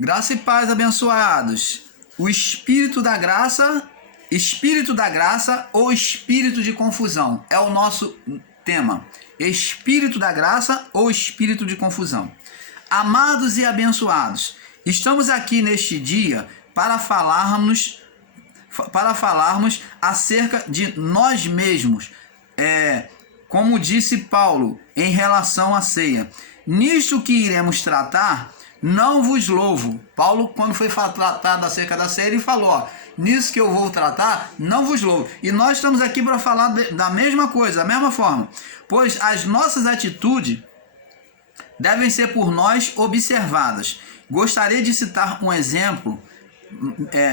Graça e paz, abençoados. O espírito da graça ou espírito de confusão é o nosso tema. Espírito da graça ou espírito de confusão. Amados e abençoados, estamos aqui neste dia para falarmos acerca de nós mesmos, como disse Paulo em relação à ceia. Nisto que iremos tratar, não vos louvo. Paulo, quando foi tratado acerca da ceia, ele falou, nisso que eu vou tratar, não vos louvo. E nós estamos aqui para falar da mesma coisa, da mesma forma. Pois as nossas atitudes devem ser por nós observadas. Gostaria de citar um exemplo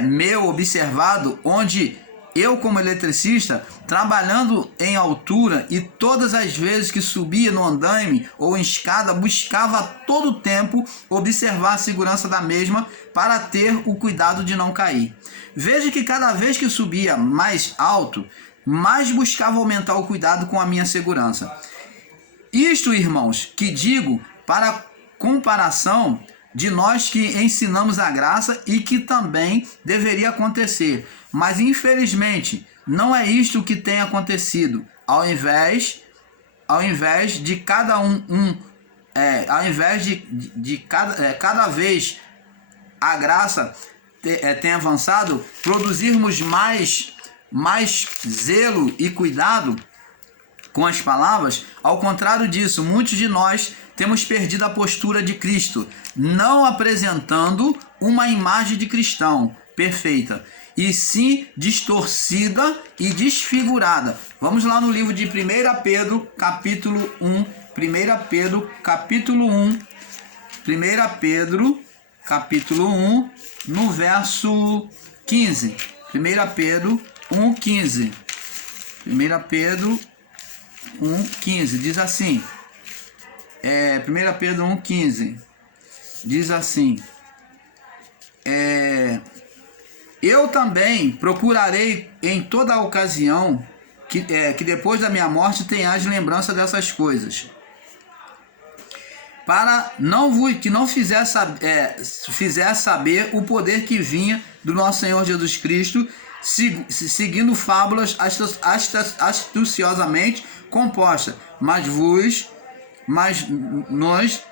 meu observado, onde eu, como eletricista, trabalhando em altura, e todas as vezes que subia no andaime ou em escada, buscava a todo tempo observar a segurança da mesma para ter o cuidado de não cair. Veja que cada vez que subia mais alto, mais buscava aumentar o cuidado com a minha segurança. Isto, irmãos, que digo para comparação de nós que ensinamos a graça e que também deveria acontecer. Mas infelizmente não é isto que tem acontecido. Ao invés de cada cada vez a graça tem avançado, produzirmos mais zelo e cuidado com as palavras. Ao contrário disso, muitos de nós temos perdido a postura de Cristo, não apresentando uma imagem de cristão perfeita, e sim distorcida e desfigurada. Vamos lá no livro de 1 Pedro, capítulo 1. 1 Pedro, capítulo 1. 1 Pedro, capítulo 1, no verso 15. 1 Pedro 1,15. 1 Pedro 1,15 diz assim. 1 Pedro 1,15 diz assim: eu também procurarei em toda a ocasião que depois da minha morte tenhais lembrança dessas coisas, para que não fizer saber o poder que vinha do nosso Senhor Jesus Cristo, seguindo fábulas astuciosamente compostas, mas nós,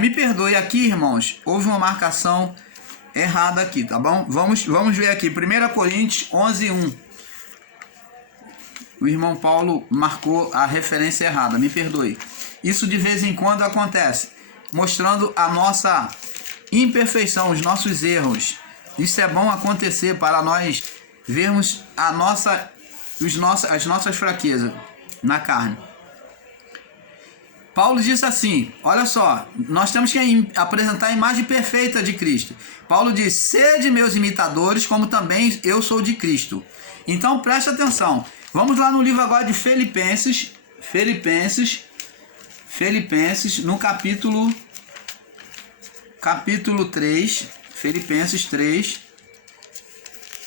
me perdoe aqui, irmãos, houve uma marcação errada aqui, tá bom? Vamos ver aqui, 1 Coríntios 11:1. O irmão Paulo marcou a referência errada, me perdoe. Isso de vez em quando acontece, mostrando a nossa imperfeição, os nossos erros. Isso é bom acontecer para nós vermos as nossas fraquezas na carne. Paulo disse assim, olha só, nós temos que apresentar a imagem perfeita de Cristo. Paulo diz, sede meus imitadores, como também eu sou de Cristo. Então preste atenção, vamos lá no livro agora de Filipenses, no capítulo 3, Filipenses 3,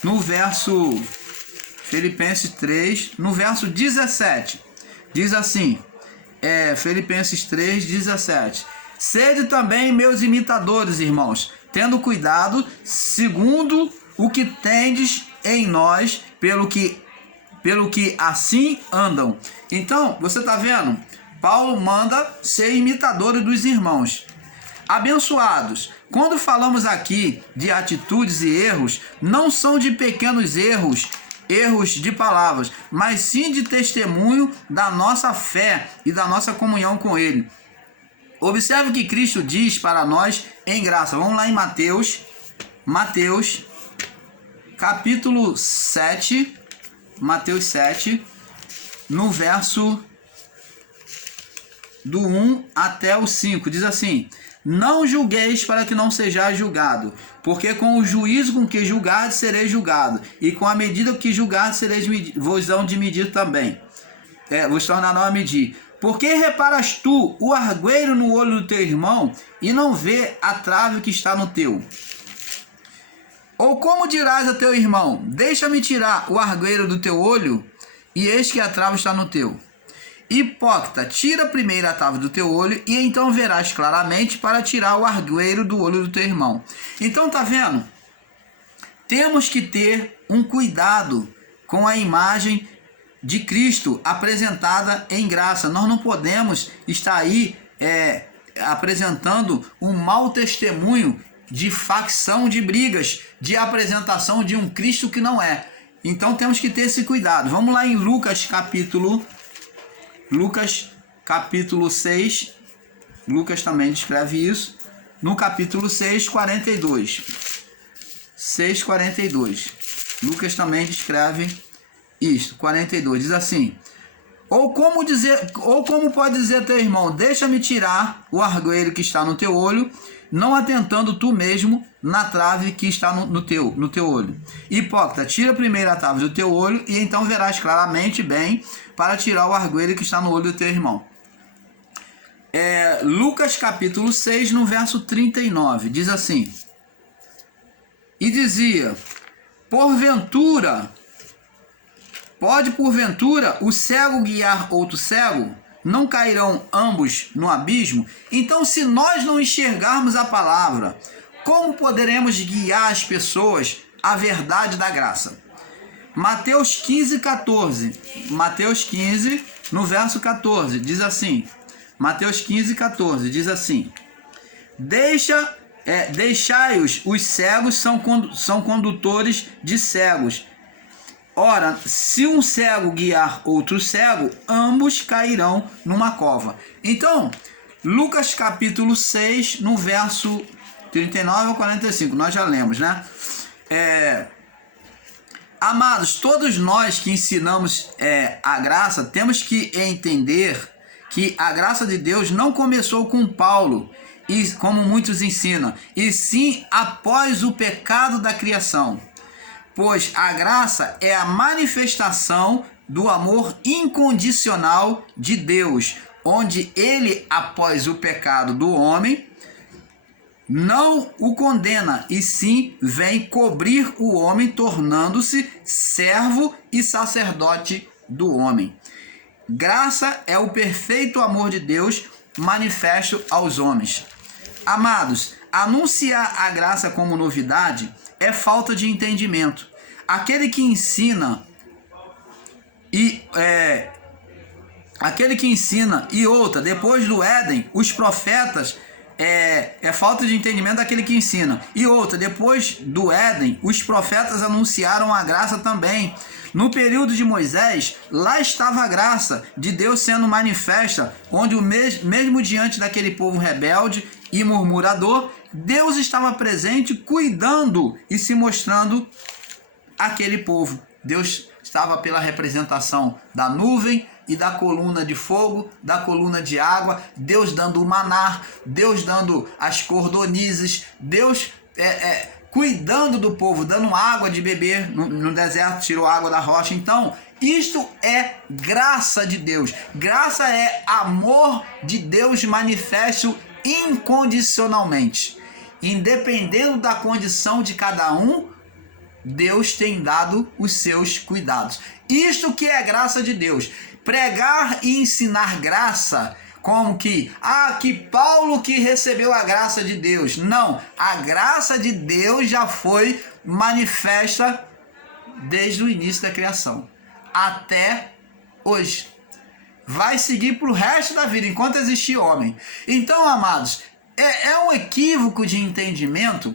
no verso, Filipenses 3, no verso 17, diz assim, Filipenses 3, 17. Sede também meus imitadores, irmãos, tendo cuidado, segundo o que tendes em nós, pelo que assim andam. Então, você está vendo? Paulo manda ser imitador dos irmãos. Abençoados, quando falamos aqui de atitudes e erros, não são de pequenos erros de palavras, mas sim de testemunho da nossa fé e da nossa comunhão com Ele. Observe o que Cristo diz para nós em graça. Vamos lá em Mateus, capítulo 7, Mateus 7, no verso do 1 até o 5, diz assim: não julgueis para que não sejais julgado, porque com o juízo com que julgardes sereis julgado, e com a medida que julgardes vos hão de medir também. Vos tornarão a medir. Porque reparas tu o argueiro no olho do teu irmão, e não vê a trave que está no teu? Ou como dirás a teu irmão, deixa-me tirar o argueiro do teu olho, e eis que a trave está no teu? Hipócrita, tira primeiro a trave do teu olho, e então verás claramente para tirar o argueiro do olho do teu irmão. Então, tá vendo? Temos que ter um cuidado com a imagem de Cristo apresentada em graça. Nós não podemos estar aí apresentando um mau testemunho de facção, de brigas, de apresentação de um Cristo que não é. Então temos que ter esse cuidado. Vamos lá em Lucas capítulo 6. Lucas também descreve isso. No capítulo 6, 42. 6:42. Lucas também descreve isto. 42 diz assim: ou como pode dizer teu irmão, deixa-me tirar o argueiro que está no teu olho, não atentando tu mesmo na trave que está no teu olho. Hipócrita, tira primeiro a trave do teu olho, e então verás claramente bem para tirar o argueiro que está no olho do teu irmão. Lucas capítulo 6, no verso 39, diz assim: e dizia, pode porventura o cego guiar outro cego? Não cairão ambos no abismo? Então, se nós não enxergarmos a palavra, como poderemos guiar as pessoas à verdade da graça? Mateus 15, 14. Mateus 15, no verso 14, diz assim. Mateus 15, 14, diz assim: deixai-os, os cegos são condutores de cegos. Ora, se um cego guiar outro cego, ambos cairão numa cova. Então, Lucas capítulo 6, no verso 39 ao 45, nós já lemos, né? Amados, todos nós que ensinamos a graça, temos que entender que a graça de Deus não começou com Paulo, e como muitos ensinam, e sim após o pecado da criação. Pois a graça é a manifestação do amor incondicional de Deus, onde ele, após o pecado do homem, não o condena, e sim vem cobrir o homem, tornando-se servo e sacerdote do homem. Graça é o perfeito amor de Deus manifesto aos homens. Amados, anunciar a graça como novidade é falta de entendimento. Aquele que ensina e outra, depois do Éden, os profetas, é falta de entendimento daquele que ensina. E outra, depois do Éden, os profetas anunciaram a graça também. No período de Moisés, lá estava a graça de Deus sendo manifesta, onde mesmo diante daquele povo rebelde e murmurador, Deus estava presente, cuidando e se mostrando àquele povo. Deus estava pela representação da nuvem e da coluna de fogo, da coluna de água, Deus dando o maná, Deus dando as cordonizes, Deus cuidando do povo, dando água de beber no deserto, tirou água da rocha. Então, isto é graça de Deus. Graça é amor de Deus manifesto incondicionalmente. Independendo da condição de cada um, Deus tem dado os seus cuidados. Isto que é graça de Deus. Pregar e ensinar graça como que Paulo que recebeu a graça de Deus. Não, a graça de Deus já foi manifesta desde o início da criação até hoje. Vai seguir para o resto da vida, enquanto existir homem. Então, amados, é um equívoco de entendimento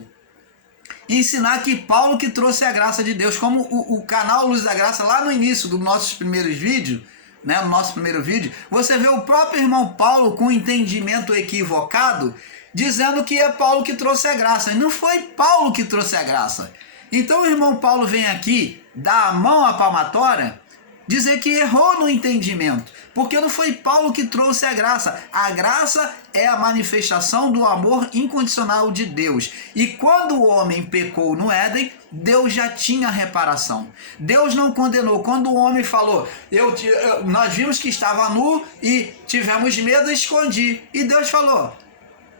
ensinar que Paulo que trouxe a graça de Deus, como o canal Luz da Graça, lá no início dos nossos primeiros vídeos, né, no nosso primeiro vídeo, você vê o próprio irmão Paulo com entendimento equivocado, dizendo que é Paulo que trouxe a graça. E não foi Paulo que trouxe a graça. Então o irmão Paulo vem aqui, dar a mão à palmatória, dizer que errou no entendimento, porque não foi Paulo que trouxe a graça. A graça é a manifestação do amor incondicional de Deus. E quando o homem pecou no Éden, Deus já tinha reparação. Deus não condenou. Quando o homem falou, nós vimos que estava nu e tivemos medo e escondi. E Deus falou,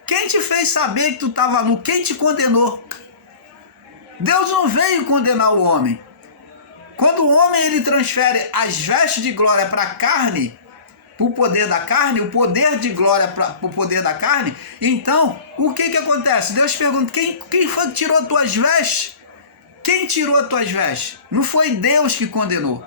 quem te fez saber que tu estava nu? Quem te condenou? Deus não veio condenar o homem. Quando o homem ele transfere as vestes de glória para a carne, para o poder da carne, o poder de glória para o poder da carne. Então, o que acontece? Deus pergunta, quem foi que tirou tuas vestes? Quem tirou as tuas vestes? Não foi Deus que condenou.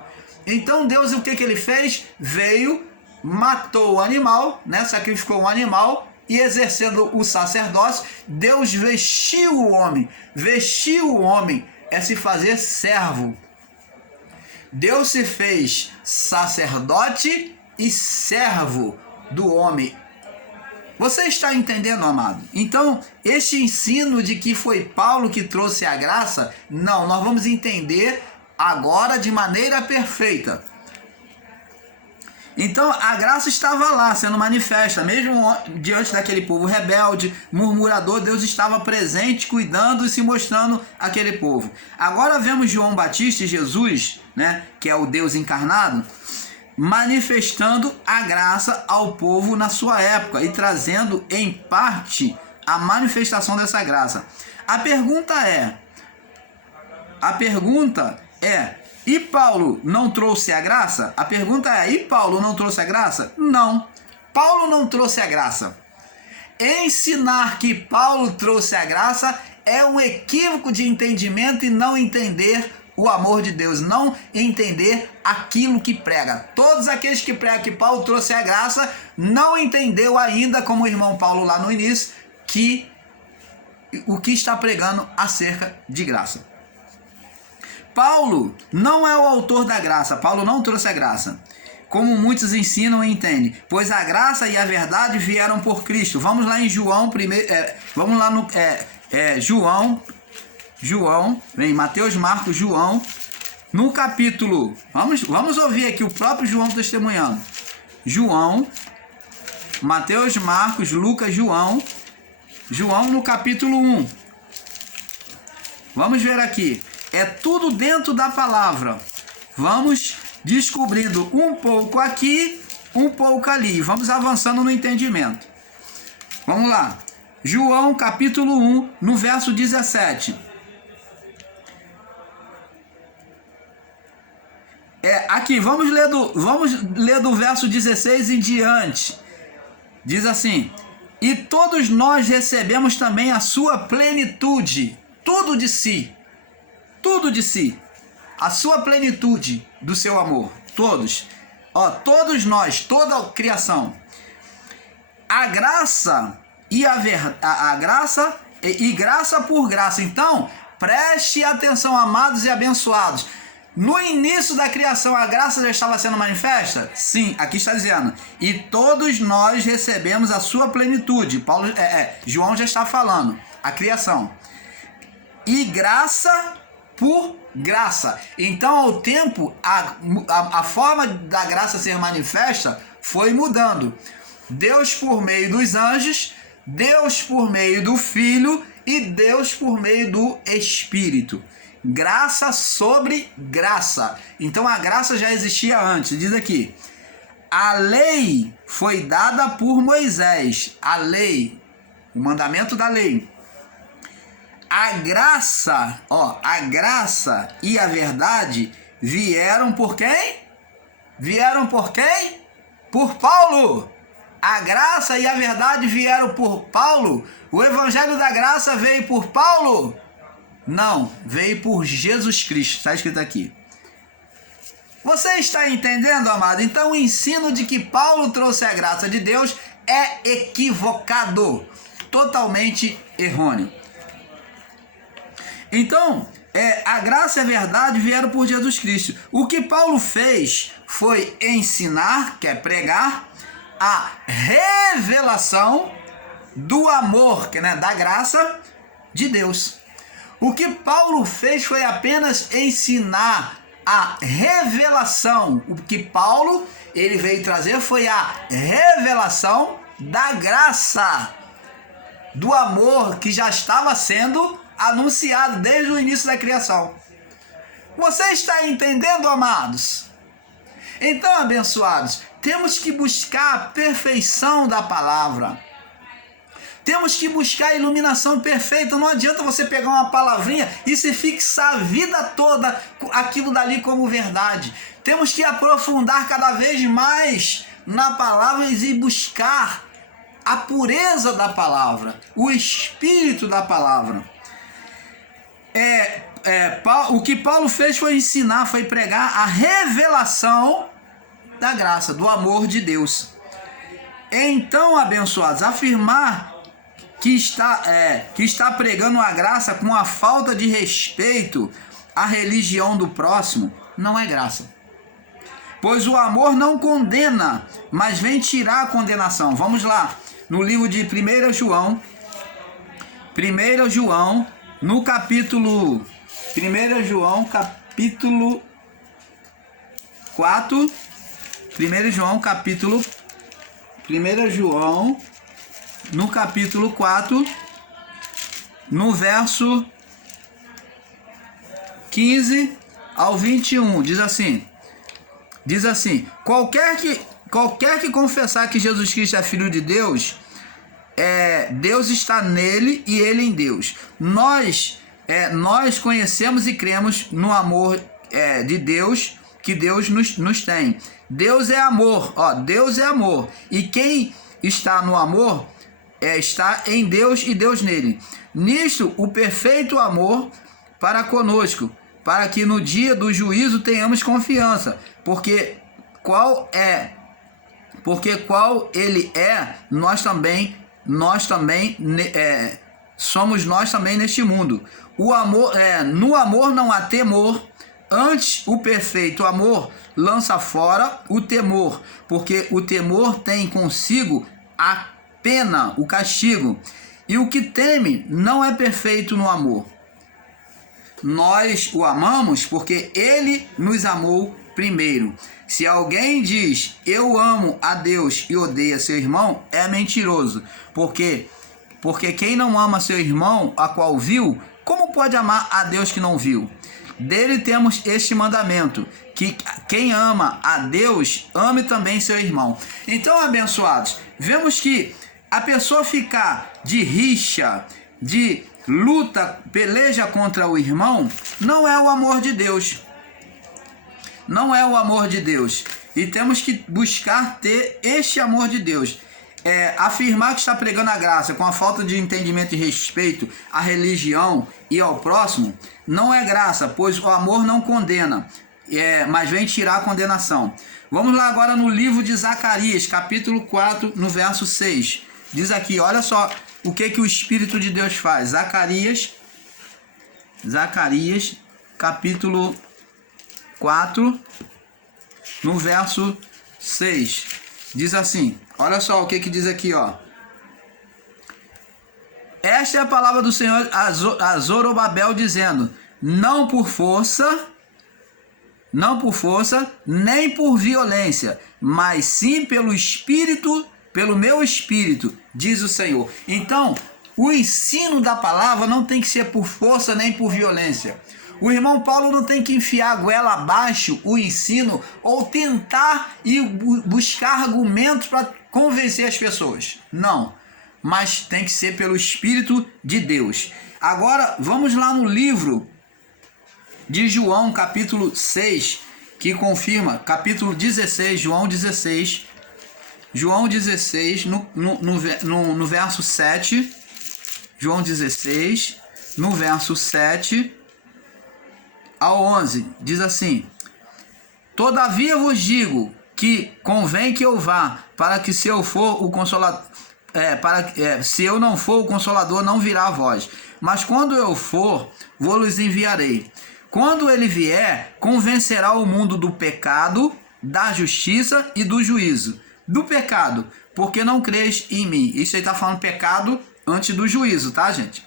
Então Deus, o que ele fez? Veio, matou o animal, né? Sacrificou um animal, e exercendo o sacerdócio, Deus vestiu o homem. Vestiu o homem é se fazer servo. Deus se fez sacerdote e servo do homem. Você está entendendo, amado? Então, este ensino de que foi Paulo que trouxe a graça, não, nós vamos entender agora de maneira perfeita. Então, a graça estava lá, sendo manifesta, mesmo diante daquele povo rebelde, murmurador, Deus estava presente, cuidando e se mostrando àquele povo. Agora vemos João Batista e Jesus, né, que é o Deus encarnado, manifestando a graça ao povo na sua época e trazendo em parte a manifestação dessa graça. A pergunta é, e Paulo não trouxe a graça? A pergunta é, e Paulo não trouxe a graça? Não, Paulo não trouxe a graça. Ensinar que Paulo trouxe a graça é um equívoco de entendimento e não entender o amor de Deus, não entender aquilo que prega. Todos aqueles que pregam que Paulo trouxe a graça, não entendeu ainda, como o irmão Paulo lá no início, que o que está pregando acerca de graça. Paulo não é o autor da graça, Paulo não trouxe a graça, como muitos ensinam e entendem, pois a graça e a verdade vieram por Cristo. Vamos lá em João, vamos lá no João, vem Mateus, Marcos, João, no capítulo, vamos ouvir aqui o próprio João testemunhando. João, Mateus, Marcos, Lucas, João no capítulo 1. Vamos ver aqui, é tudo dentro da palavra. Vamos descobrindo um pouco aqui, um pouco ali, vamos avançando no entendimento. Vamos lá, João capítulo 1, no verso 17. Aqui, vamos ler do verso 16 em diante. Diz assim, e todos nós recebemos também a sua plenitude, tudo de si, a sua plenitude do seu amor, todos nós, toda a criação, a graça e graça e graça por graça. Então, preste atenção, amados e abençoados. No início da criação, a graça já estava sendo manifesta? Sim, aqui está dizendo, e todos nós recebemos a sua plenitude. João já está falando, a criação. E graça por graça. Então, ao tempo, a forma da graça ser manifesta foi mudando. Deus por meio dos anjos, Deus por meio do Filho e Deus por meio do Espírito. Graça sobre graça. Então a graça já existia antes. Diz aqui, a lei foi dada por Moisés. A lei, o mandamento da lei. A graça e a verdade vieram por quem? Vieram por quem? Por Paulo. A graça e a verdade vieram por Paulo. O evangelho da graça veio por Paulo? Não, veio por Jesus Cristo, está escrito aqui. Você está entendendo, amado? Então o ensino de que Paulo trouxe a graça de Deus é equivocado, totalmente errôneo. Então, a graça e a verdade vieram por Jesus Cristo. O que Paulo fez foi ensinar, que é pregar, a revelação do amor, da graça de Deus. O que Paulo fez foi apenas ensinar a revelação. O que Paulo ele veio trazer foi a revelação da graça, do amor que já estava sendo anunciado desde o início da criação. Você está entendendo, amados? Então, abençoados, temos que buscar a perfeição da palavra. Temos que buscar a iluminação perfeita. Não adianta você pegar uma palavrinha e se fixar a vida toda aquilo dali como verdade. Temos que aprofundar cada vez mais na palavra e buscar a pureza da palavra, o espírito da palavra. O que Paulo fez foi ensinar, foi pregar a revelação da graça, do amor de Deus. Então, abençoados, afirmar que está pregando a graça com a falta de respeito à religião do próximo não é graça. Pois o amor não condena, mas vem tirar a condenação. Vamos lá, no livro de 1 João, no capítulo 1 João, capítulo 4, 1 João, no capítulo 4, no verso 15 ao 21, diz assim, qualquer que confessar que Jesus Cristo é Filho de Deus, Deus está nele e ele em Deus. Nós conhecemos e cremos no amor de Deus, que Deus nos tem. Deus é amor, Deus é amor. E quem está no amor está em Deus e Deus nele. Nisto o perfeito amor para conosco, para que no dia do juízo tenhamos confiança, porque qual ele é, nós também somos nós também neste mundo. O amor, no amor não há temor, antes o perfeito amor lança fora o temor, porque o temor tem consigo a pena, o castigo, e o que teme não é perfeito no amor. Nós o amamos porque ele nos amou primeiro. Se alguém diz eu amo a Deus e odeia seu irmão, é mentiroso, porque quem não ama seu irmão a qual viu, como pode amar a Deus que não viu? Dele temos este mandamento, que quem ama a Deus, ame também seu irmão. Então, abençoados, vemos que a pessoa ficar de rixa, de luta, peleja contra o irmão, não é o amor de Deus. Não é o amor de Deus. E temos que buscar ter este amor de Deus. Afirmar que está pregando a graça com a falta de entendimento e respeito à religião e ao próximo não é graça, pois o amor não condena, mas vem tirar a condenação. Vamos lá agora no livro de Zacarias, capítulo 4, no verso 6. Diz aqui, olha só o que o Espírito de Deus faz. Zacarias, capítulo 4, no verso 6. Diz assim, olha só o que diz aqui, ó. Esta é a palavra do Senhor a Zorobabel, dizendo, não por força, nem por violência, mas sim pelo Espírito, pelo meu Espírito, diz o Senhor. Então, o ensino da palavra não tem que ser por força nem por violência. O irmão Paulo não tem que enfiar a goela abaixo o ensino ou tentar e buscar argumentos para convencer as pessoas. Não, mas tem que ser pelo Espírito de Deus. Agora, vamos lá no livro de João, capítulo 6, que confirma, capítulo 16, João 16, no verso 7, João 16, no verso 7 ao 11, diz assim, todavia vos digo que convém que eu vá, para que se eu for o consolador, se eu não for, o Consolador não virá a vós. Mas quando eu for, vou-lhes enviarei. Quando ele vier, convencerá o mundo do pecado, da justiça e do juízo. Do pecado, porque não crês em mim. Isso aí está falando pecado antes do juízo, tá, gente?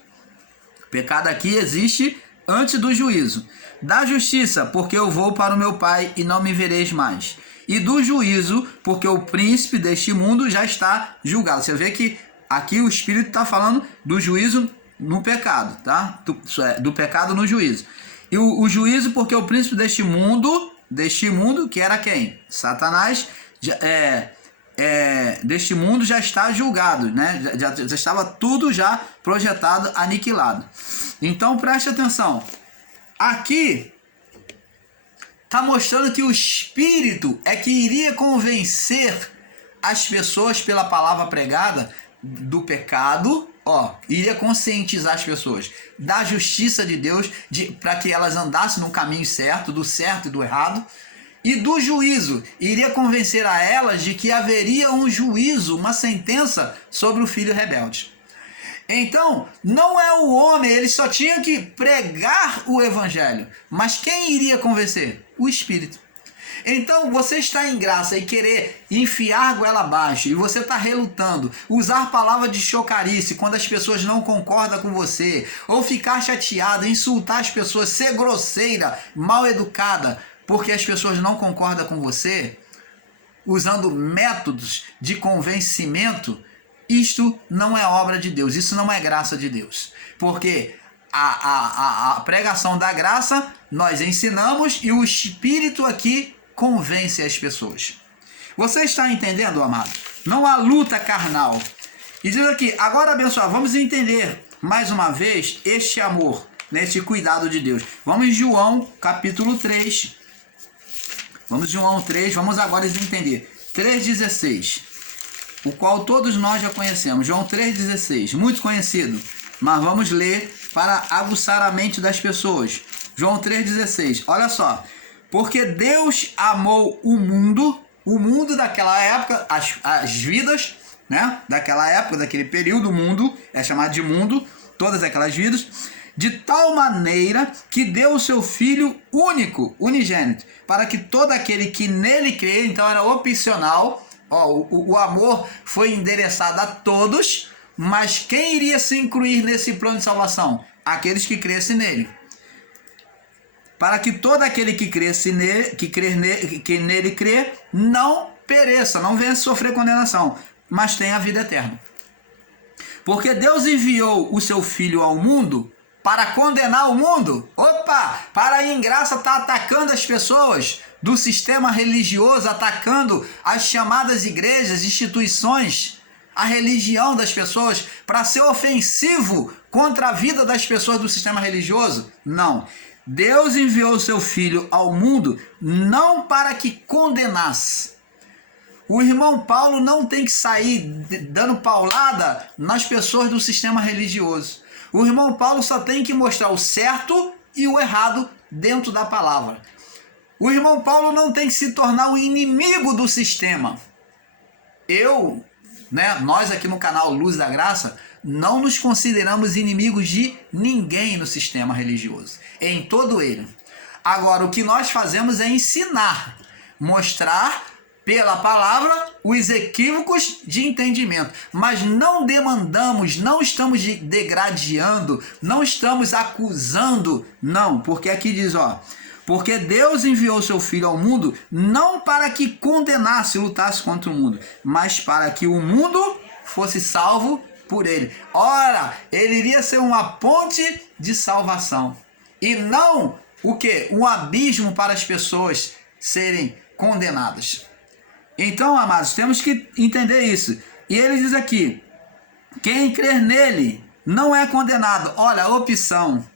Pecado aqui existe antes do juízo. Da justiça, porque eu vou para o meu Pai e não me vereis mais. E do juízo, porque o príncipe deste mundo já está julgado. Você vê que aqui o Espírito está falando do juízo no pecado, tá? Do pecado no juízo. E o juízo, porque o príncipe deste mundo, que era quem? Satanás, deste mundo já está julgado, né? Já estava tudo já projetado, aniquilado. Então preste atenção. Aqui está mostrando que o Espírito é que iria convencer as pessoas pela palavra pregada do pecado, iria conscientizar as pessoas da justiça de Deus, para que elas andassem no caminho certo, do certo e do errado, e do juízo, iria convencer a elas de que haveria um juízo, uma sentença sobre o filho rebelde. Então, não é o homem, ele só tinha que pregar o evangelho, mas quem iria convencer? O Espírito. Então, você está em graça e querer enfiar a goela abaixo, e você está relutando, usar palavra de chocarice quando as pessoas não concordam com você, ou ficar chateado, insultar as pessoas, ser grosseira, mal educada, porque as pessoas não concordam com você, usando métodos de convencimento, isto não é obra de Deus, isso não é graça de Deus. Porque a pregação da graça, nós ensinamos e o Espírito aqui convence as pessoas. Você está entendendo, amado? Não há luta carnal. E diz aqui, agora abençoado, vamos entender mais uma vez este amor, este cuidado de Deus. Vamos em João capítulo 3. Vamos em João 3, vamos agora entender. 3,16, o qual todos nós já conhecemos. João 3,16, muito conhecido, mas vamos ler para aguçar a mente das pessoas. João 3,16, olha só. Porque Deus amou o mundo daquela época, as vidas, né, daquela época, daquele período, o mundo, é chamado de mundo, todas aquelas vidas, de tal maneira que deu o seu Filho único, unigênito, para que todo aquele que nele crê, então era opcional, o amor foi endereçado a todos, mas quem iria se incluir nesse plano de salvação? Aqueles que crescem nele. Para que todo aquele que cresce nele, que nele crê, não pereça, não venha sofrer condenação, mas tenha a vida eterna. Porque Deus enviou o seu Filho ao mundo para condenar o mundo. Para em graça estar atacando as pessoas do sistema religioso, atacando as chamadas igrejas, instituições, a religião das pessoas, para ser ofensivo contra a vida das pessoas do sistema religioso? Não. Deus enviou o seu Filho ao mundo não para que condenasse. O irmão Paulo não tem que sair dando paulada nas pessoas do sistema religioso. O irmão Paulo só tem que mostrar o certo e o errado dentro da palavra. O irmão Paulo não tem que se tornar o inimigo do sistema. Nós aqui no canal Luz da Graça, não nos consideramos inimigos de ninguém no sistema religioso, em todo ele. Agora, o que nós fazemos é ensinar, mostrar pela palavra os equívocos de entendimento, mas não demandamos, não estamos degradando, não estamos acusando, não, porque aqui diz, porque Deus enviou seu Filho ao mundo não para que condenasse, lutasse contra o mundo, mas para que o mundo fosse salvo por ele. Ora, ele iria ser uma ponte de salvação e não o quê? Um abismo para as pessoas serem condenadas. Então, amados, temos que entender isso. E ele diz aqui, quem crer nele não é condenado. Olha, a opção.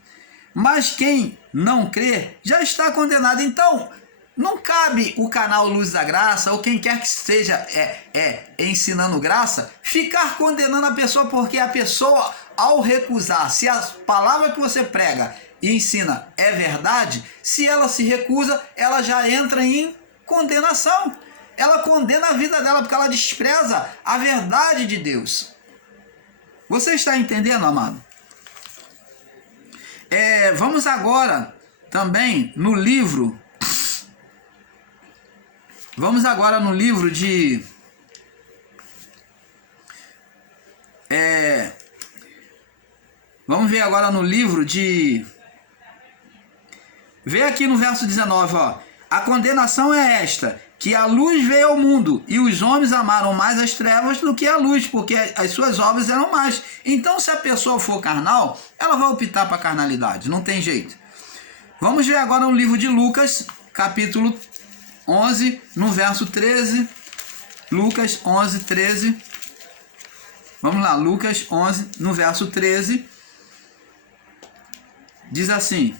Mas quem não crer já está condenado. Então, não cabe o canal Luz da Graça, ou quem quer que esteja ensinando graça, ficar condenando a pessoa, porque a pessoa, ao recusar, se a palavra que você prega e ensina é verdade, se ela se recusa, ela já entra em condenação. Ela condena a vida dela porque ela despreza a verdade de Deus. Você está entendendo, amado? Vamos agora também no livro. Vamos agora no livro de... Vamos ver agora no livro de... Vê aqui no verso 19, a condenação é esta, que a luz veio ao mundo, e os homens amaram mais as trevas do que a luz, porque as suas obras eram más. Então, se a pessoa for carnal, ela vai optar para a carnalidade, não tem jeito. Vamos ver agora no livro de Lucas, capítulo 11, no verso 13. Lucas 11, 13. Vamos lá, Lucas 11, no verso 13. Diz assim: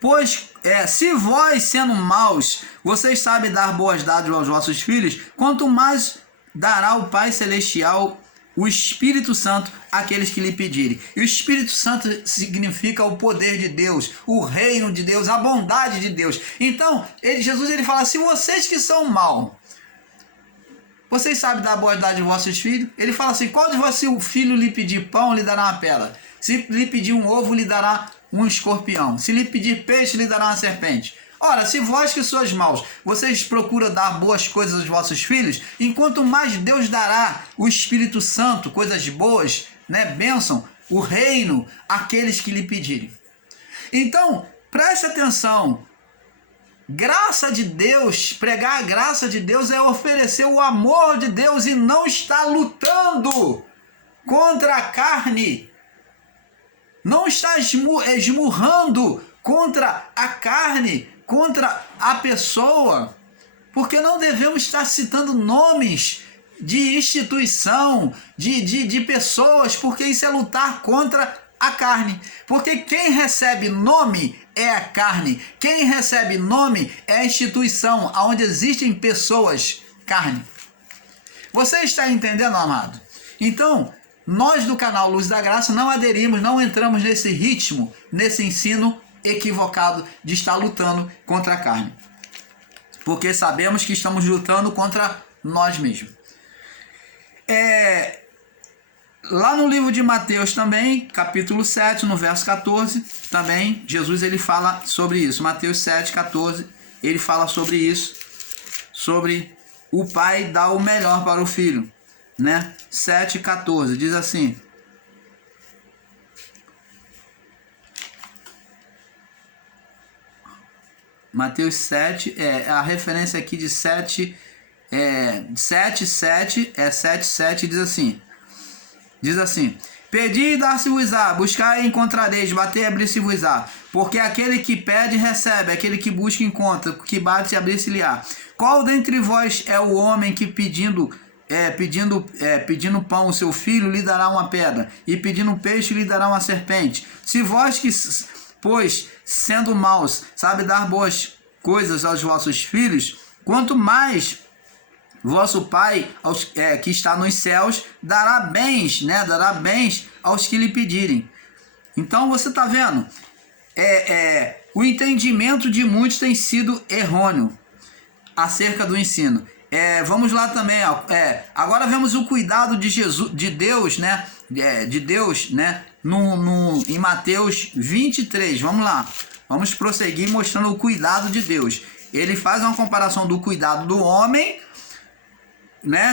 Pois se vós, sendo maus, vocês sabem dar boas dádivas aos vossos filhos, quanto mais dará o Pai Celestial o Espírito Santo àqueles que lhe pedirem. E o Espírito Santo significa o poder de Deus, o reino de Deus, a bondade de Deus. Então, Jesus fala, se vocês que são maus, vocês sabem dar boas dádivas aos vossos filhos? Ele fala assim, qual de vocês, se o filho lhe pedir pão, lhe dará uma pedra? Se lhe pedir um ovo, lhe dará um escorpião. Se lhe pedir peixe, lhe dará uma serpente. Ora, se vós que sois maus, vocês procuram dar boas coisas aos vossos filhos, enquanto mais Deus dará o Espírito Santo, coisas boas, bênção, o reino, àqueles que lhe pedirem. Então, preste atenção, graça de Deus, pregar a graça de Deus é oferecer o amor de Deus e não estar lutando contra a carne, não estar esmurrando contra a carne, contra a pessoa, porque não devemos estar citando nomes de instituição, de pessoas, porque isso é lutar contra a carne, porque quem recebe nome é a carne, quem recebe nome é a instituição, onde existem pessoas, carne. Você está entendendo, amado? Então, nós do canal Luz da Graça não aderimos, não entramos nesse ritmo, nesse ensino equivocado de estar lutando contra a carne, porque sabemos que estamos lutando contra nós mesmos. Lá no livro de Mateus também, capítulo 7, no verso 14, também Jesus fala sobre isso. Mateus 7, 14, ele fala sobre isso, sobre o pai dar o melhor para o filho, 7, 14, diz assim: Mateus 7, a referência aqui de 7, 7, diz assim, pedi e dar-se-vos-á, buscai e encontrareis, batei e abrir-se-vos-á, porque aquele que pede recebe, aquele que busca encontra, que bate e abrir-se-lhe-á. Qual dentre vós é o homem que pedindo pão o seu filho lhe dará uma pedra, e pedindo peixe lhe dará uma serpente? Se vós que, pois, sendo maus, sabe dar boas coisas aos vossos filhos, quanto mais vosso Pai que está nos céus dará bens, dará bens aos que lhe pedirem. Então você está vendo, o entendimento de muitos tem sido errôneo acerca do ensino. Vamos lá também, agora vemos o cuidado de Deus, em Mateus 23, vamos lá, vamos prosseguir mostrando o cuidado de Deus. Ele faz uma comparação do cuidado do homem,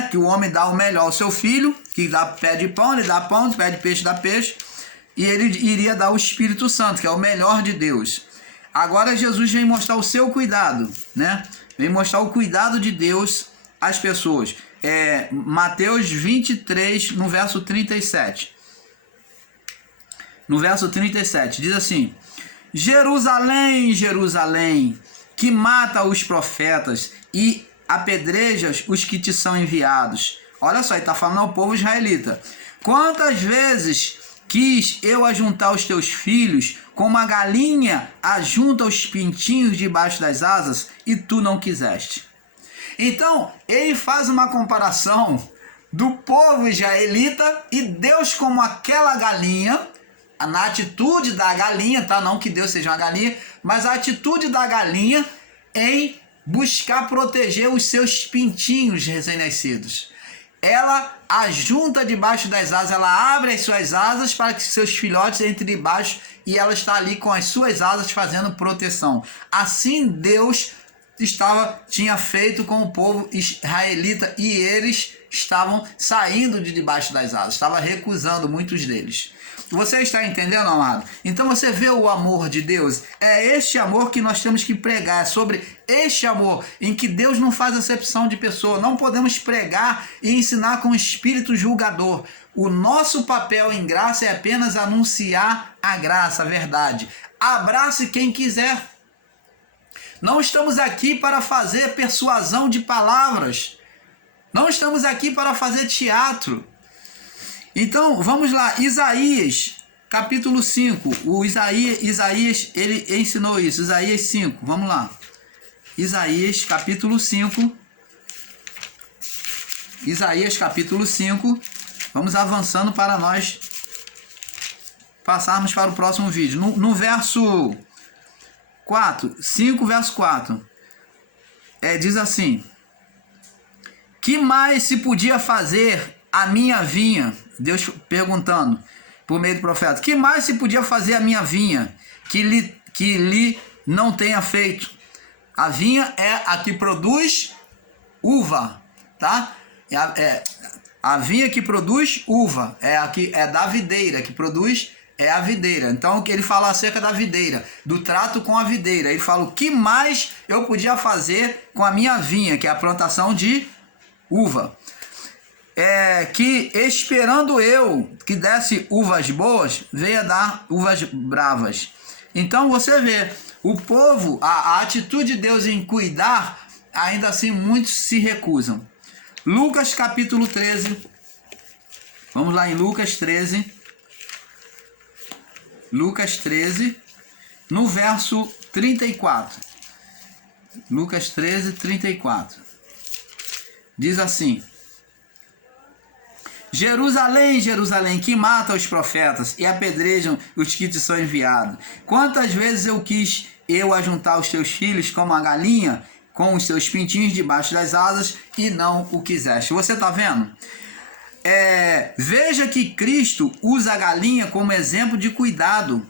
que o homem dá o melhor ao seu filho, que pede pão, ele dá pão, pede peixe, dá peixe, e ele iria dar o Espírito Santo, que é o melhor de Deus. Agora Jesus vem mostrar o seu cuidado, vem mostrar o cuidado de Deus às pessoas. Mateus 23, no verso 37. No verso 37, diz assim: Jerusalém, Jerusalém, que mata os profetas e apedrejas os que te são enviados. Olha só, ele está falando ao povo israelita. Quantas vezes quis eu ajuntar os teus filhos, como a galinha ajunta os pintinhos debaixo das asas, e tu não quiseste. Então, ele faz uma comparação do povo israelita e Deus como aquela galinha, na atitude da galinha, não que Deus seja uma galinha, mas a atitude da galinha em buscar proteger os seus pintinhos recém-nascidos. Ela ajunta debaixo das asas, ela abre as suas asas para que seus filhotes entrem debaixo, e ela está ali com as suas asas fazendo proteção. Assim Deus tinha feito com o povo israelita, e eles estavam saindo de debaixo das asas, estava recusando muitos deles. Você está entendendo, amado? Então você vê o amor de Deus. É este amor que nós temos que pregar. É sobre este amor em que Deus não faz acepção de pessoa. Não podemos pregar e ensinar com espírito julgador. O nosso papel em graça é apenas anunciar a graça, a verdade. Abrace quem quiser. Não estamos aqui para fazer persuasão de palavras. Não estamos aqui para fazer teatro. Então, vamos lá, Isaías capítulo 5, o Isaías, ele ensinou isso, Isaías 5, vamos lá. Isaías, capítulo 5. Isaías, capítulo 5. Vamos avançando para nós passarmos para o próximo vídeo. No verso 4, 5, verso 4, diz assim: que mais se podia fazer a minha vinha? Deus perguntando por meio do profeta: que mais se podia fazer a minha vinha que lhe não tenha feito? A vinha é a que produz uva, tá? A vinha que produz uva, é da videira, que produz a videira. Então ele fala acerca da videira, do trato com a videira. Ele fala: o que mais eu podia fazer com a minha vinha, que é a plantação de uva? Que esperando eu que desse uvas boas, veio a dar uvas bravas. Então você vê, o povo, a atitude de Deus em cuidar, ainda assim muitos se recusam. Lucas capítulo 13, vamos lá em Lucas 13. Lucas 13, no verso 34. Lucas 13, 34. Diz assim: Jerusalém, Jerusalém, que mata os profetas e apedrejam os que te são enviados. Quantas vezes eu quis ajuntar os teus filhos como a galinha com os seus pintinhos debaixo das asas e não o quiseste. Você está vendo? Veja que Cristo usa a galinha como exemplo de cuidado.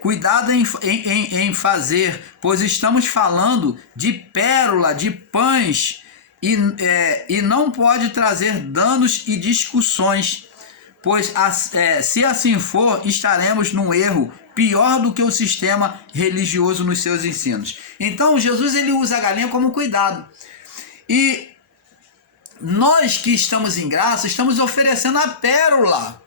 Cuidado em fazer, pois estamos falando de pérola, de pães, e não pode trazer danos e discussões, pois se assim for, estaremos num erro pior do que o sistema religioso nos seus ensinos. Então Jesus, ele usa a galinha como cuidado. E nós que estamos em graça, estamos oferecendo a pérola,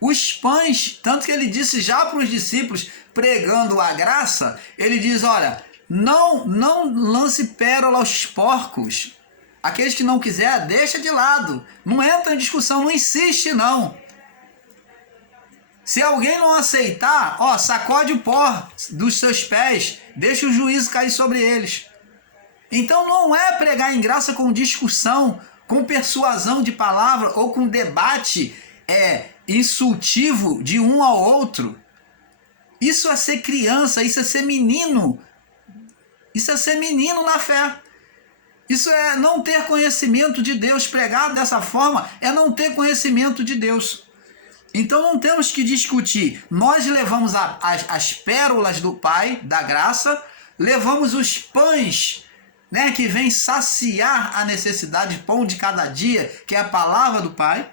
os pães, tanto que ele disse já para os discípulos, pregando a graça, ele diz: olha, não lance pérola aos porcos, aqueles que não quiser, deixa de lado, não entra em discussão, não insiste não. Se alguém não aceitar, sacode o pó dos seus pés, deixa o juízo cair sobre eles. Então não é pregar em graça com discussão, com persuasão de palavra ou com debate insultivo de um ao outro. Isso é ser criança, isso é ser menino. Isso é ser menino na fé. Isso é não ter conhecimento de Deus. Pregar dessa forma é não ter conhecimento de Deus. Então não temos que discutir. Nós levamos as pérolas do Pai, da graça, levamos os pães, que vem saciar a necessidade, pão de cada dia, que é a palavra do Pai.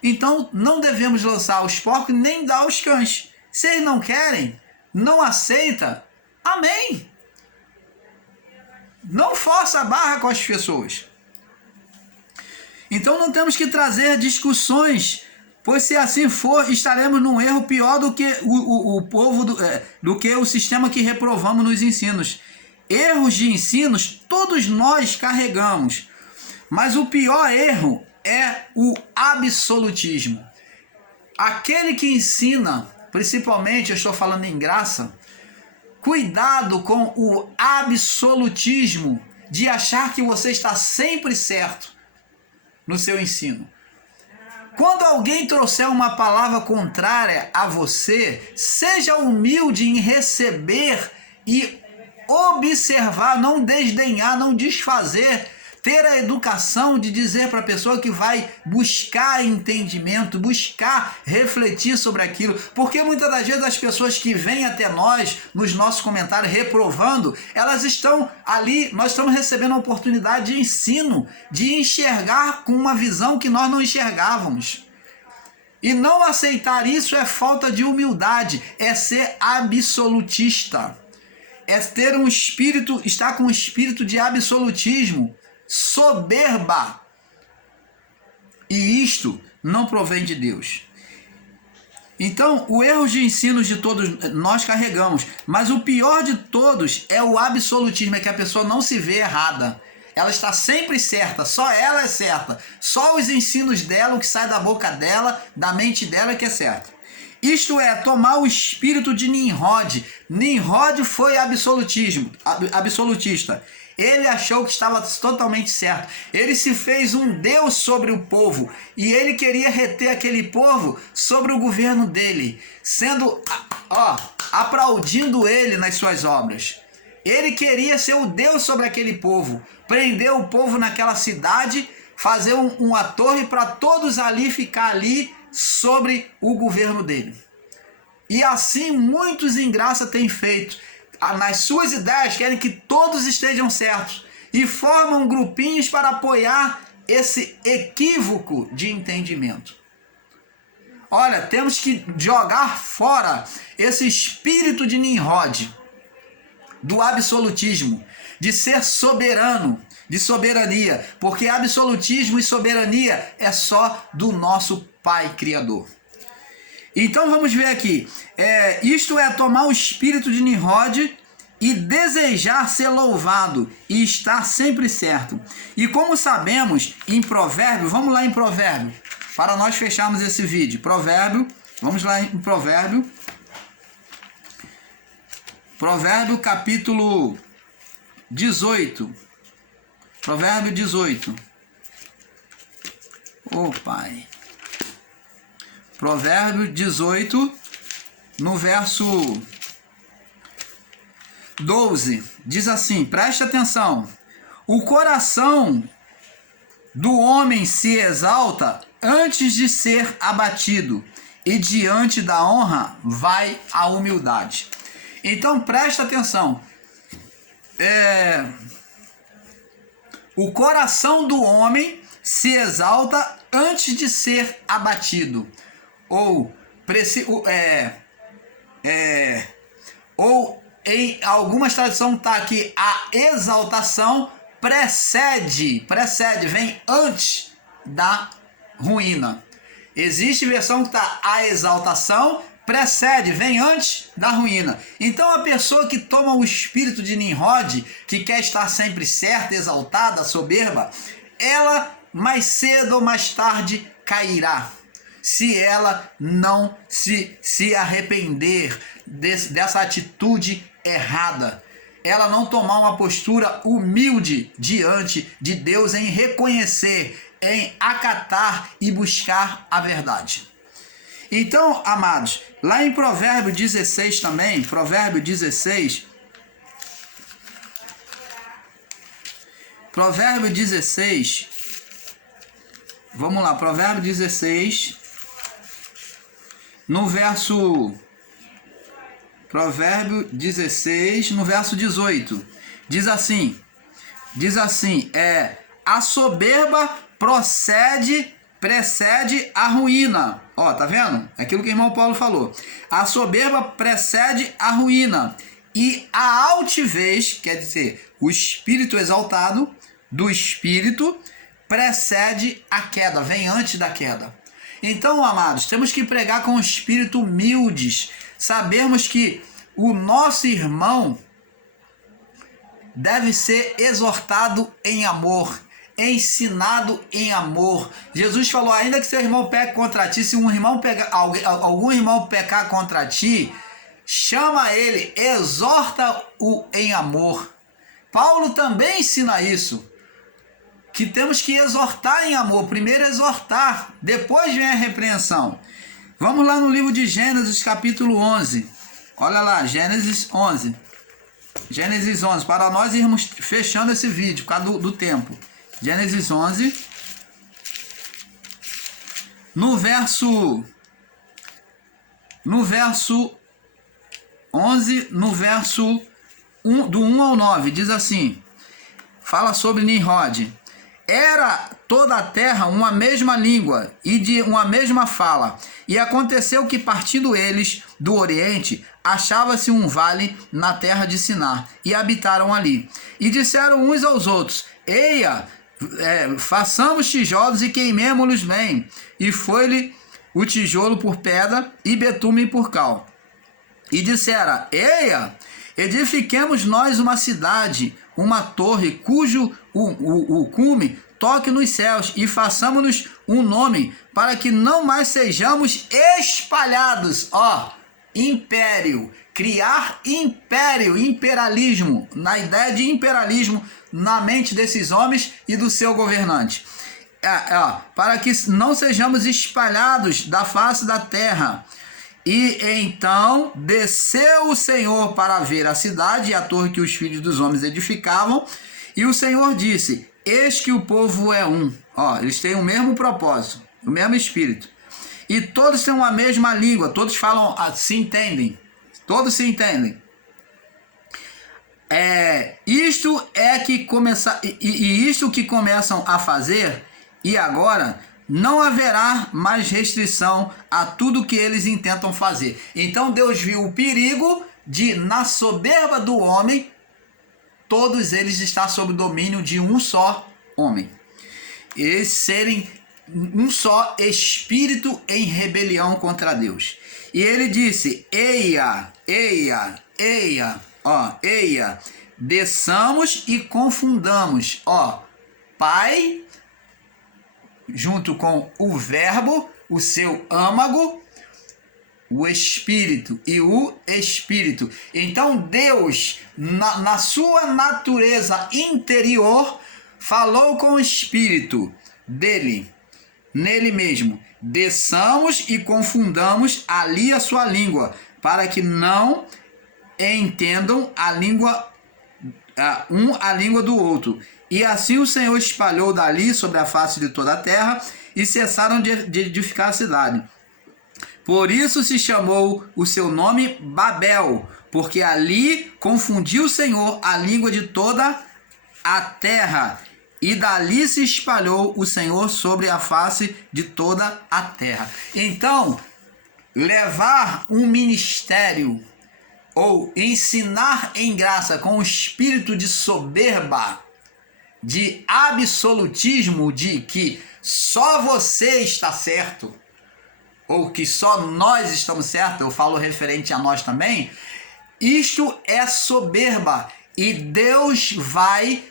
Então não devemos lançar aos porcos nem dar aos cães. Se eles não querem, não aceita, amém. Não força a barra com as pessoas. Então não temos que trazer discussões, pois se assim for, estaremos num erro pior do que o povo, do que o sistema que reprovamos nos ensinos. Erros de ensinos todos nós carregamos, mas o pior erro é o absolutismo. Aquele que ensina, principalmente eu estou falando em graça, cuidado com o absolutismo de achar que você está sempre certo no seu ensino. Quando alguém trouxer uma palavra contrária a você, seja humilde em receber e observar, não desdenhar, não desfazer, ter a educação de dizer para a pessoa que vai buscar entendimento, buscar refletir sobre aquilo, porque muitas das vezes as pessoas que vêm até nós, nos nossos comentários, reprovando, elas estão ali, nós estamos recebendo a oportunidade de ensino, de enxergar com uma visão que nós não enxergávamos. E não aceitar isso é falta de humildade, é ser absolutista, é ter um espírito, estar com um espírito de absolutismo, soberba. E isto não provém de Deus. Então, o erro de ensino de todos nós carregamos, mas o pior de todos é o absolutismo, é que a pessoa não se vê errada. Ela está sempre certa, só ela é certa. Só os ensinos dela, o que sai da boca dela, da mente dela é que é certo. Isto é, tomar o espírito de Nimrod. Nimrod foi absolutista. Ele achou que estava totalmente certo. Ele se fez um Deus sobre o povo. E ele queria reter aquele povo sobre o governo dele. Aplaudindo ele nas suas obras. Ele queria ser o Deus sobre aquele povo. Prender o povo naquela cidade. Fazer uma torre para todos ali ficar ali sobre o governo dele. E assim muitos em graça têm feito. Nas suas ideias querem que todos estejam certos e formam grupinhos para apoiar esse equívoco de entendimento. Olha, temos que jogar fora esse espírito de Nimrod, do absolutismo, de ser soberano, de soberania, porque absolutismo e soberania é só do nosso Pai Criador. Então vamos ver aqui, isto é tomar o espírito de Nimrod e desejar ser louvado e estar sempre certo. E como sabemos, em Provérbio, vamos lá em Provérbio, para nós fecharmos esse vídeo. Provérbio, vamos lá em Provérbio. Provérbio capítulo 18. Provérbio 18. Ô Pai. Provérbio 18, no verso 12, diz assim, preste atenção. O coração do homem se exalta antes de ser abatido, e diante da honra vai a humildade. Então preste atenção. O coração do homem se exalta antes de ser abatido. Ou em algumas traduções está aqui, a exaltação precede, vem antes da ruína. Existe versão que está, a exaltação precede, vem antes da ruína. Então a pessoa que toma o espírito de Nimrod, que quer estar sempre certa, exaltada, soberba, ela mais cedo ou mais tarde cairá. Se ela não se arrepender dessa atitude errada, ela não tomar uma postura humilde diante de Deus em reconhecer, em acatar e buscar a verdade. Então, amados, lá em Provérbio 16 também, Provérbio 16, vamos lá, Provérbio 16, no verso 18, diz assim, a soberba precede a ruína. Ó, tá vendo? É aquilo que o irmão Paulo falou. A soberba precede a ruína, e a altivez, quer dizer, o espírito exaltado do espírito, precede a queda, vem antes da queda. Então, amados, temos que pregar com o espírito humildes, sabermos que o nosso irmão deve ser exortado em amor, ensinado em amor. Jesus falou, ainda que seu irmão peque contra ti, se algum irmão pecar contra ti, chama ele, exorta-o em amor. Paulo também ensina isso, que temos que exortar em amor. Primeiro exortar, depois vem a repreensão. Vamos lá no livro de Gênesis, capítulo 11. Olha lá, Gênesis 11. Gênesis 11, para nós irmos fechando esse vídeo, por causa do tempo. Gênesis 11. No verso 11, no verso 1, do 1 ao 9, diz assim, fala sobre Nimrod. Era toda a terra uma mesma língua e de uma mesma fala. E aconteceu que, partindo eles do Oriente, achava-se um vale na terra de Sinar, e habitaram ali. E disseram uns aos outros, eia, façamos tijolos e queimemo-los bem. E foi-lhe o tijolo por pedra e betume por cal. E dissera, eia, edifiquemos nós uma cidade, uma torre, cujo o cume toque nos céus, e façamos-nos um nome para que não mais sejamos espalhados. Império, criar império, imperialismo, na ideia de imperialismo na mente desses homens e do seu governante. Para que não sejamos espalhados da face da terra. E então desceu o Senhor para ver a cidade e a torre que os filhos dos homens edificavam. E o Senhor disse: eis que o povo é um. Eles têm o mesmo propósito, o mesmo espírito. E todos têm a mesma língua, todos falam, se entendem. Todos se entendem. Isto que começam a fazer, e agora não haverá mais restrição a tudo que eles intentam fazer. Então Deus viu o perigo de, na soberba do homem, todos eles estar sob o domínio de um só homem. Eles serem um só espírito em rebelião contra Deus. E ele disse: eia, desçamos e confundamos, Pai, junto com o verbo, o seu âmago, o Espírito e o Espírito. Então Deus, na sua natureza interior, falou com o Espírito dele, nele mesmo: desçamos e confundamos ali a sua língua, para que não entendam a língua do outro. E assim o Senhor espalhou dali sobre a face de toda a terra, e cessaram de edificar a cidade. Por isso se chamou o seu nome Babel, porque ali confundiu o Senhor a língua de toda a terra. E dali se espalhou o Senhor sobre a face de toda a terra. Então, levar um ministério ou ensinar em graça com o espírito de soberba, de absolutismo, de que só você está certo, ou que só nós estamos certos, eu falo referente a nós também, isto é soberba, e Deus vai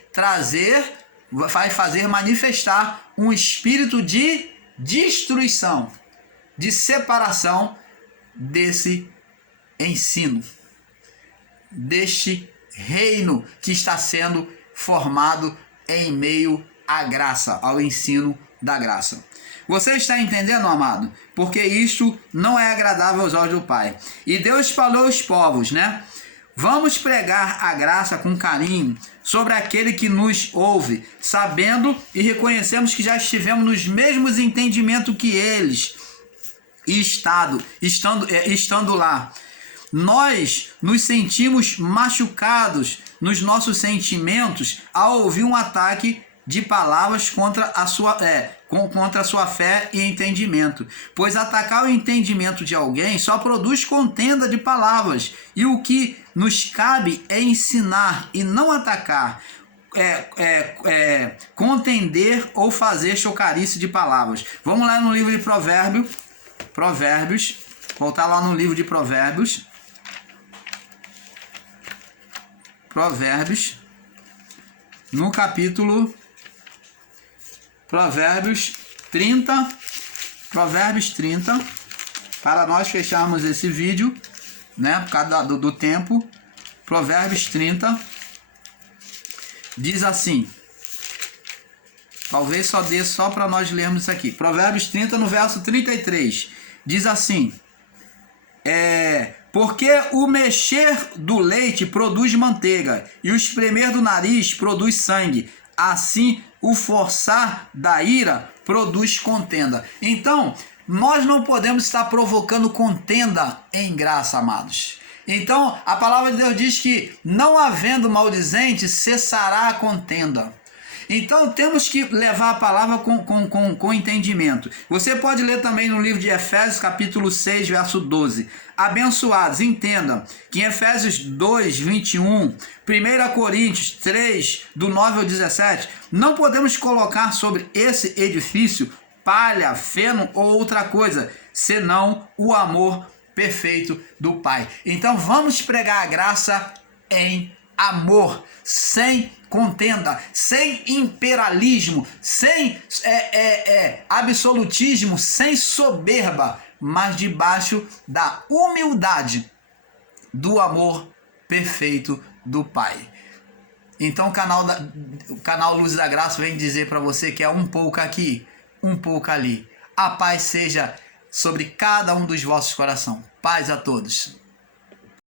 fazer manifestar um espírito de destruição, de separação desse ensino, deste reino que está sendo formado em meio à graça, ao ensino da graça. Você está entendendo, amado? Porque isto não é agradável aos olhos do Pai. E Deus espalhou os povos, né? Vamos pregar a graça com carinho sobre aquele que nos ouve, sabendo e reconhecemos que já estivemos nos mesmos entendimentos que eles, estando lá. Nós nos sentimos machucados nos nossos sentimentos ao ouvir um ataque de palavras contra a sua fé e entendimento, pois atacar o entendimento de alguém só produz contenda de palavras, e o que nos cabe é ensinar e não atacar, contender ou fazer chocarice de palavras. Vamos lá no livro de Provérbios, voltar lá no livro de Provérbios, no capítulo Provérbios 30, para nós fecharmos esse vídeo, né, por causa do tempo. Provérbios 30 diz assim, talvez só dê só para nós lermos isso aqui. Provérbios 30, no verso 33, diz assim: porque o mexer do leite produz manteiga, e o espremer do nariz produz sangue. Assim, o forçar da ira produz contenda. Então, nós não podemos estar provocando contenda em graça, amados. Então, a palavra de Deus diz que, não havendo maldizente, cessará a contenda. Então, temos que levar a palavra com entendimento. Você pode ler também no livro de Efésios, capítulo 6, verso 12. Abençoados, entenda que em Efésios 2, 21, 1 Coríntios 3, do 9 ao 17, não podemos colocar sobre esse edifício palha, feno ou outra coisa, senão o amor perfeito do Pai. Então, vamos pregar a graça em amor, sem contenda, sem imperialismo, sem absolutismo, sem soberba, mas debaixo da humildade, do amor perfeito do Pai. Então o canal Luz da Graça vem dizer para você que é um pouco aqui, um pouco ali. A paz seja sobre cada um dos vossos corações. Paz a todos.